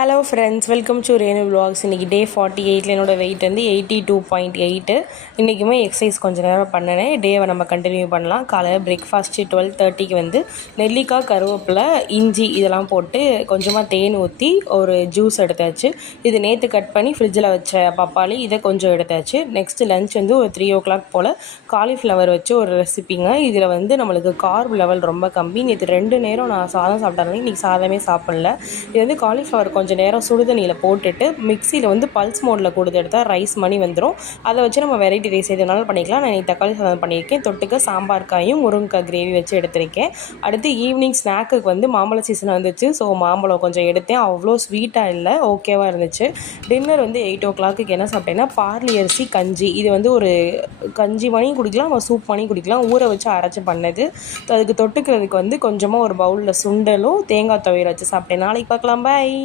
Hello friends, welcome to Renu vlogs. இன்றைக்கி டே 48. என்னோடய wait வந்து 82.8. இன்றைக்குமே எக்ஸசைஸ் கொஞ்சம் நேரம் பண்ணினேன். டேவை நம்ம கண்டினியூ பண்ணலாம். காலையில் பிரேக்ஃபாஸ்ட்டு 12:30க்கு வந்து நெல்லிக்காய், கருவேப்பிலை, இஞ்சி இதெல்லாம் போட்டு கொஞ்சமாக தேன் ஊற்றி ஒரு ஜூஸ் எடுத்தாச்சு. இது நேற்று கட் பண்ணி ஃப்ரிட்ஜில் வச்ச பப்பாளி, இதை கொஞ்சம் எடுத்தாச்சு. நெக்ஸ்ட்டு லன்ச் வந்து ஒரு 3 o'clock போல் காலிஃப்ளவர் வச்சு ஒரு ரெசிபிங்க. இதில் வந்து நம்மளுக்கு கார்ப் லெவல் ரொம்ப கம்மி. நேற்று 2 நேரம் நான் சாதம் சாப்பிட்டாங்க, இன்றைக்கி சாதமே சாப்பிடல. இது வந்து காலிஃப்ளவர் கொஞ்சம் நேரம் சுடுதண்ணியில் போட்டுட்டு மிக்சியில் வந்து பல்ஸ் மோடில் கொடுத்து எடுத்தால் ரைஸ் மணி வந்துடும். அதை வச்சு நம்ம வெரைட்டி ரைஸ் எதுனாலும் பண்ணிக்கலாம். நான் தக்காளி சாதம் பண்ணியிருக்கேன். தொட்டுக்க சாம்பார் காயும் முருங்கைக்காய் கிரேவி வச்சு எடுத்திருக்கேன். அடுத்து ஈவினிங் ஸ்நாக்குக்கு வந்து மாம்பழ சீசன் வந்துச்சு. ஸோ மாம்பழம் கொஞ்சம் எடுத்தேன். அவ்வளோ ஸ்வீட்டாக இல்லை, ஓகேவாக இருந்துச்சு. டின்னர் வந்து 8 o'clock என்ன சாப்பிட்டேன்னா பார்லி அரிசி கஞ்சி. இது வந்து ஒரு கஞ்சி மணி குடிக்கலாம், சூப் மணி குடிக்கலாம். ஊற வச்சு அரைச்சி பண்ணது. அதுக்கு தொட்டுக்கிறதுக்கு வந்து கொஞ்சமாக ஒரு பவுலில் சுண்டலும் தேங்காய் துவையல் வச்சு சாப்பிட்டேன். நாளைக்கு பார்க்கலாம். பாய்.